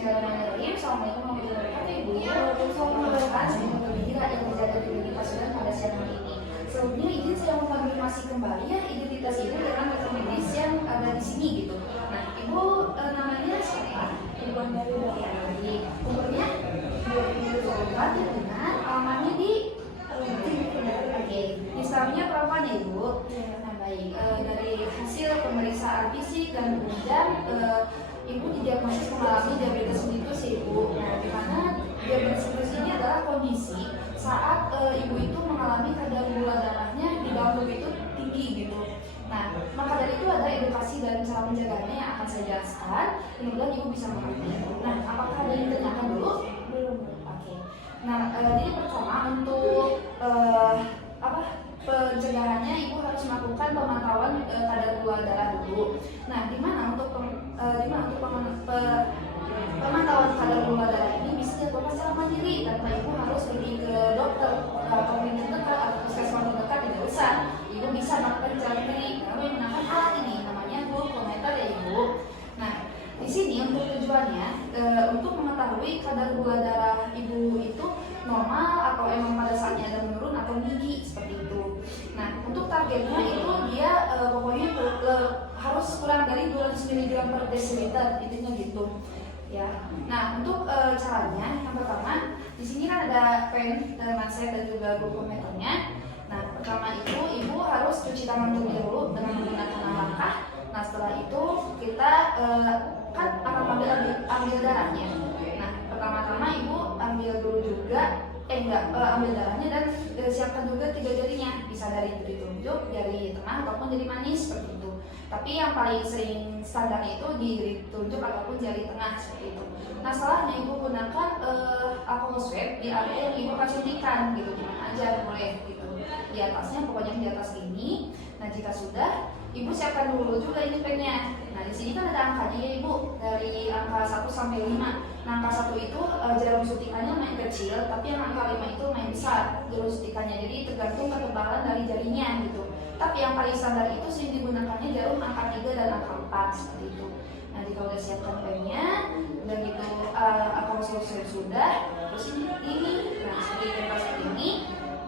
Bismillahirrahmanirrahim. Assalamualaikum warahmatullahi wabarakatuh, Ibu. Waalaikumsalam. Semoga bergembira yang menjaga diri pasien pada siang hari ini. Sebelumnya izin saya mengkonfirmasi kembali ya identitas Ibu dengan dokter medis yang ada di sini gitu. Nah, Ibu namanya siapa? Ibu dari Dari. Umurnya 24 ya benar. Alamatnya di Oke. Islamnya perempuan ya Ibu. Nah, baik. Dari hasil pemeriksaan fisik dan kemudian Ibu didiagnosis mengalami diabetes mellitus Ibu. Nah, di mana diabetes mellitus ini adalah kondisi saat Ibu itu mengalami kadar gula darahnya di dalam tubuh itu tinggi gitu. Nah, maka dari itu ada edukasi dan cara menjaganya yang akan saya jelaskan. Kemudian Ibu bisa mengerti. Nah, apakah ada yang ditanyakan dulu? Belum. Oke. Nah, jadi pertama untuk pencegahannya Ibu harus melakukan pemantauan kadar gula darah dulu. Nah, di mana untuk pemantauan kadar gula darah ini bisa dilakukan secara mandiri tanpa Ibu harus pergi ke dokter atau klinik terdekat atau puskesmas terdekat, tidak usah. Ibu bisa melakukan secara mandiri dengan menggunakan alat ini namanya glukometer ya Ibu. Nah, di sini untuk tujuannya untuk mengetahui kadar gula darah Ibu itu normal atau emang pada saatnya ada menurun atau tinggi seperti itu. Nah, untuk targetnya itu dia pokoknya harus kurang dari 200 mg per desiliter, intinya gitu. Ya. Nah, untuk caranya yang pertama di sini kan ada pen, manset dan juga glukometernya. Nah, pertama itu Ibu harus cuci tangan terlebih dahulu dengan menggunakan langkah. Nah, setelah itu kita kan akan ambil darahnya. Nah, pertama-tama Ibu ambil dulu juga ambil darahnya dan siapkan juga 3 jarinya, bisa dari jari telunjuk, jari tengah ataupun jari manis seperti itu. Tapi yang paling sering standar itu di jari telunjuk ataupun jari tengah seperti itu. Nah, setelahnya Ibu gunakan alkohol swab di area yang Ibu akan suntikan gitu, dimana aja boleh gitu. Di atasnya pokoknya di atas ini. Nah, jika sudah Ibu siapkan dulu juga ini pennya. Nah, di sini kan ada angkanya ya Ibu, dari angka 1 sampai 5. Nah, angka 1 itu jarum suntikannya main kecil, tapi yang angka 5 itu main besar jarum suntikannya. Jadi tergantung ketebalan dari jarinya gitu. Tapi yang paling standar itu sering digunakannya jarum angka 3 dan angka 4 seperti itu. Nah, jika udah siapkan pennya dan gitu alkohol swab sudah, terus ini nah seperti ini.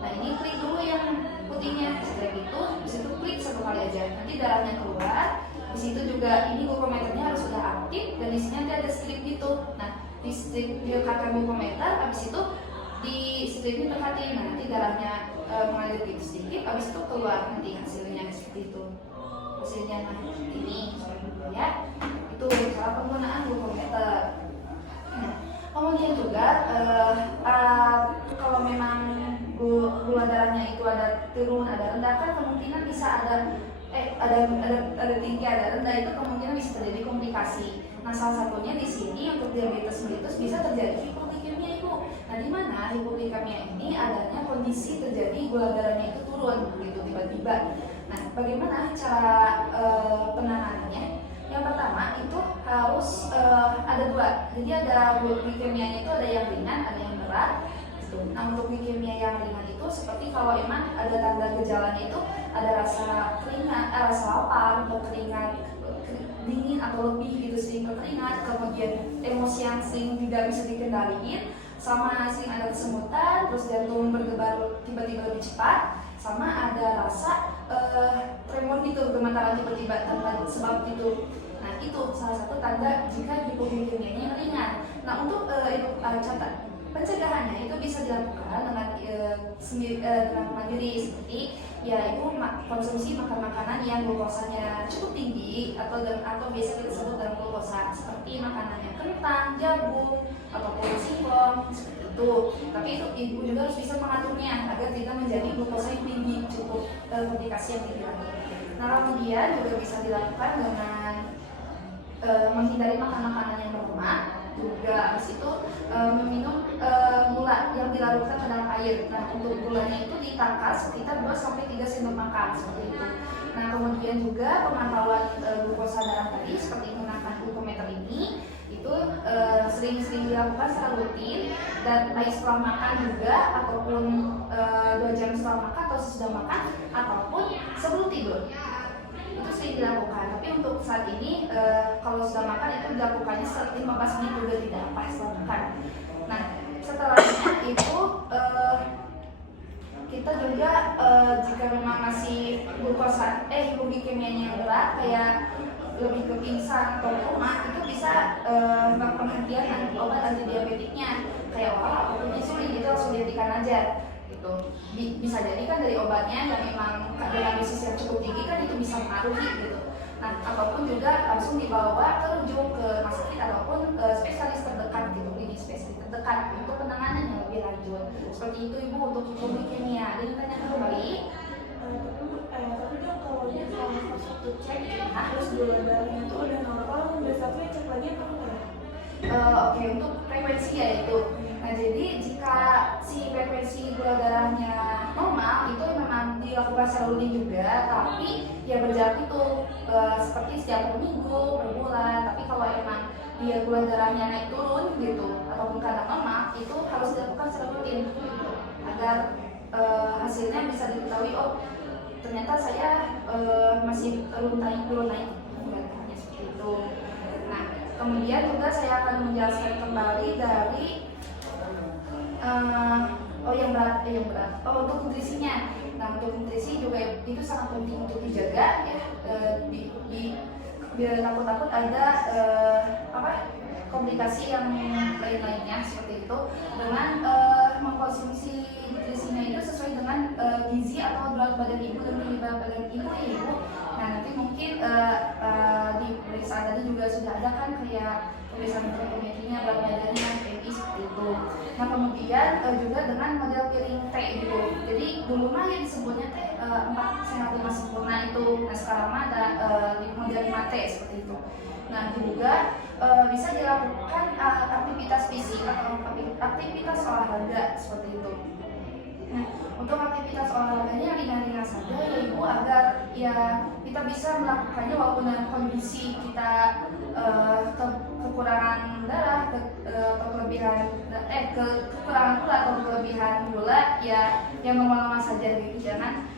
Nah, ini klik dulu yang putihnya, setelah itu disitu klik 1 kali aja, nanti darahnya keluar. Di situ juga ini glukometernya harus sudah aktif dan di sini nanti ada strip gitu. Nah, di strip dilekatkan glukometer, habis itu di strip ini tekatin. Nah, nanti darahnya mengalir gitu sedikit, habis itu keluar nanti hasilnya seperti itu. Hasilnya nah ini ya. Itu cara penggunaan glukometer. Nah, kemudian juga kalau memang gula darahnya itu ada turun, ada rendah, kan kemungkinan bisa ada tinggi, ada rendah, itu kemungkinan bisa terjadi komplikasi. Nah, salah satunya di sini untuk diabetes mellitus bisa terjadi hipoglikemia Ibu. Nah, di mana hipoglikemia ini adanya kondisi terjadi gula darahnya itu turun begitu tiba-tiba. Nah, bagaimana cara penanganannya? Yang pertama itu harus ada 2. Jadi ada glikemianya itu ada yang ringan, ada yang berat. Nah, untuk glikemia yang ringan itu seperti kalau emang ada tanda gejalanya itu ada rasa keringat, rasa lapar, berkeringat dingin atau lebih gitu, sering berkeringat, kemudian emosi yang sering tidak bisa dikendaliin, sama sering ada kesemutan, terus jantung berdebar tiba-tiba lebih cepat, sama ada rasa tremor gitu, gemetaran tiba-tiba tanpa sebab itu. Nah, itu salah satu tanda jika hipoglikemianya ringan. Nah, untuk catat pencegahannya itu bisa dilakukan dengan mandiri, seperti ya Ibu konsumsi makanan yang glukosanya cukup tinggi atau biasa kita sebut dengan glukosa, seperti makanan yang kentang, jagung ataupun singkong seperti itu. Tapi itu Ibu juga harus bisa mengaturnya agar tidak menjadi glukosa yang tinggi, cukup komplikasi yang tinggi lagi. Nah, kemudian juga bisa dilakukan dengan menghindari makanan-makanan yang berlemak. Juga habis itu meminum gula yang dilarutkan ke dalam air. Nah, untuk gulanya itu ditangkas sekitar 2-3 sendok makan seperti itu. Nah, kemudian juga pemantauan glukosa darah tadi seperti menggunakan glukometer ini itu sering-sering dilakukan secara rutin, dan baik setelah makan juga ataupun 2 jam setelah makan atau sesudah makan ataupun sebelum tidur. Itu sering dilakukan. Tapi untuk saat ini kalau sudah makan itu dilakukannya 15 menit juga tidak apa setelah makan. Nah setelahnya itu kita juga jika memang masih glukosa hipoglikemianya yang berat kayak lebih ke pingsan atau koma, itu bisa melakukan penghentian obat anti diabetiknya kayak oral ataupun insulin, itu langsung dihentikan aja gitu. Bisa jadi kan dari obatnya yang memang dengan dosis yang cukup tinggi kan itu bisa mempengaruhi gitu. Nah ataupun juga langsung dibawa ke rujuk ke rumah sakit ataupun spesialis terdekat gitu, klinik spesialis terdekat untuk penanganan yang lebih lanjut. Seperti itu Ibu untuk hipoglikemia. Jadi tanya kembali. Tapi dong kalau misalnya pas waktu cek terus gula darahnya itu udah normal, udah satu ya cek lagi apa enggak? Oke, untuk frekuensi ya itu. Nah jadi jika si frekuensi gula darahnya normal itu memang dilakukan secara rutin juga, tapi ya berjalan itu seperti setiap minggu, per bulan. Tapi kalau emang dia gula darahnya naik turun gitu ataupun kadang normal, itu harus dilakukan secara rutin gitu, agar hasilnya bisa diketahui, oh ternyata saya masih turun naik gula darahnya seperti itu. Nah kemudian juga saya akan menjelaskan kembali dari untuk nutrisinya. Nah untuk nutrisi juga itu sangat penting untuk dijaga ya, biar takut-takut ada komplikasi yang lain-lainnya seperti itu, dengan mengkonsumsi nutrisinya itu sesuai dengan gizi atau berat badan ibu dan berat badan ibu ya Ibu. Nah nanti mungkin di pemeriksaan tadi juga sudah ada kan kayak pemeriksaan glikemianya, berat badannya, BMI seperti itu. Nah kemudian juga dengan model piring T gitu. Jadi dulu mah yang disebutnya T 4 sehat 5 sempurna itu. Nah sekarang mah ada model 5T seperti itu. Nah juga bisa dilakukan aktivitas fisik atau aktivitas olahraga seperti itu. Nah, untuk aktivitas olahraganya ringan-ringan saja ya Ibu, agar ya kita bisa melakukannya walaupun dalam kondisi kita kekurangan darah, kekurangan gula atau kelebihan gula ya yang normal-normal saja gitu. Jangan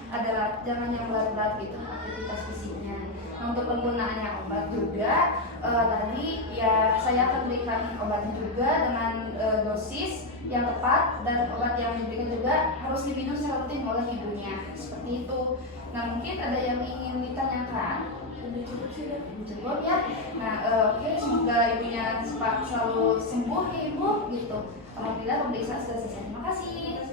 yang berat-berat gitu aktivitas fisiknya. Nah, untuk penggunaannya obat juga tadi ya saya akan berikan obatnya juga dengan dosis yang tepat, dan obat yang diberikan juga harus diminum secara rutin oleh ibunya seperti itu. Nah mungkin ada yang ingin ditanyakan? Udah cukup sih deh. Cukup ya. Nah oke, semoga ibunya selalu sembuh ya Ibu gitu. Alhamdulillah pemeriksaan sudah selesai. Terima kasih.